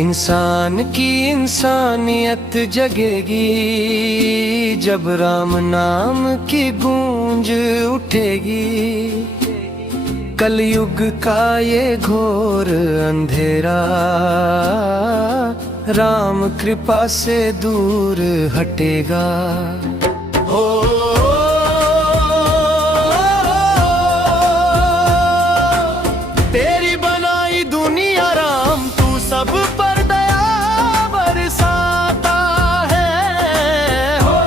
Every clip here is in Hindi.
इंसान की इंसानियत जगेगी जब राम नाम की गूंज उठेगी। कलयुग का ये घोर अंधेरा राम कृपा से दूर हटेगा। हो तेरी बनाई दुनिया राम, तू सब पर दया बरसाता है। हो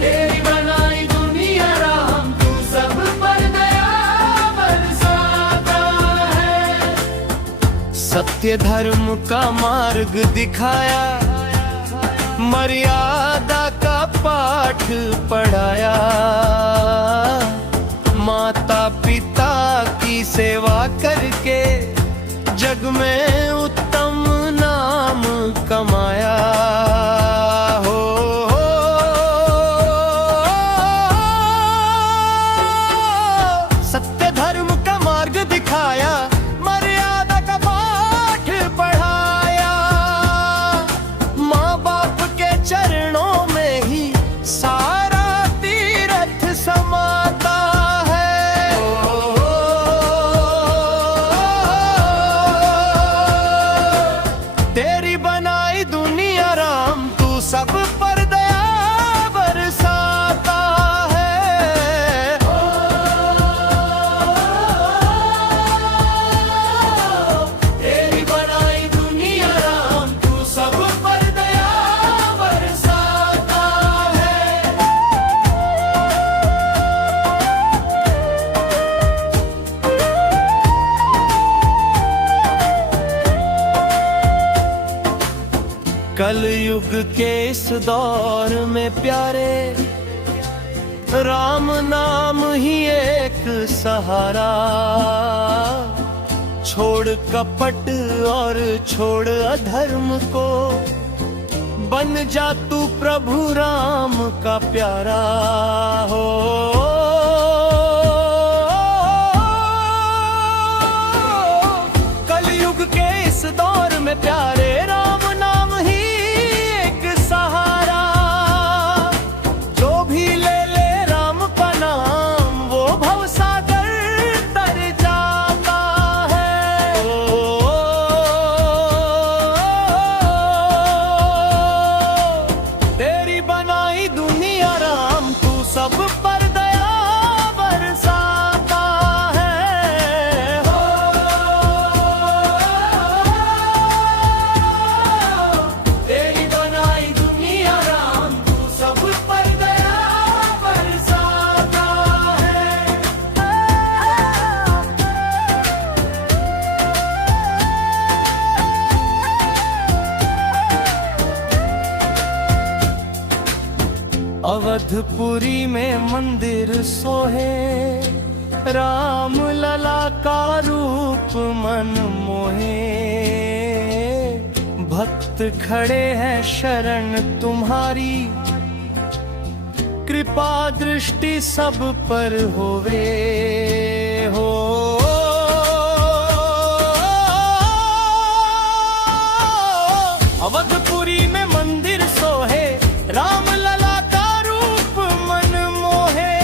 तेरी बनाई दुनिया राम, तू सब पर दया बरसाता है। सत्य धर्म का मार्ग दिखाया, मर्यादा का पाठ पढ़ाया। माता पिता की सेवा करके जग में उत्तम नाम कमाया। हो सत्य धर्म का मार्ग दिखाया, मर्यादा का पाठ पढ़ाया। माँ बाप के चरणों में ही सारा तीर्थ समाता है। तेरी बनाई दुनिया राम, तू सब पर दया बरसाता है। तेरी बनाई दुनिया राम, तू सब पर दया बरसाता है। कलयुग के इस दौर में प्यारे राम नाम ही एक सहारा। छोड़ कपट और छोड़ अधर्म को, बन जा तू प्रभु राम का प्यारा। हो कलयुग के इस दौर में प्यारे राम नाम ही एक सहारा। जो भी ले ले राम का नाम, वो भवसागर तर जाता है। ओ तेरी बनाई दुनिया राम, तू सब पर दया बरसाता है। हो तेरी बनाई दुनिया राम, तू सब पर दया बरसाता है। अवधपुरी में मंदिर सोहे, राम लला का रूप मन मोहे। भक्त खड़े हैं शरण तुम्हारी, कृपा दृष्टि सब पर होवे। हो अवधपुरी में मंदिर सोहे, राम लला का रूप मन मोहे।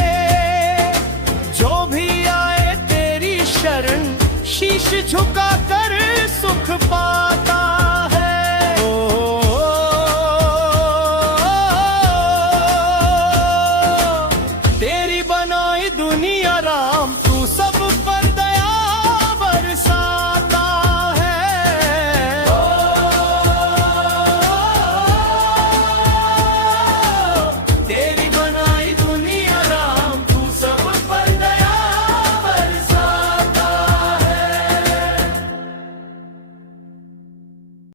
जो भी आए तेरी शरण, शीश झुका कर सुख पाता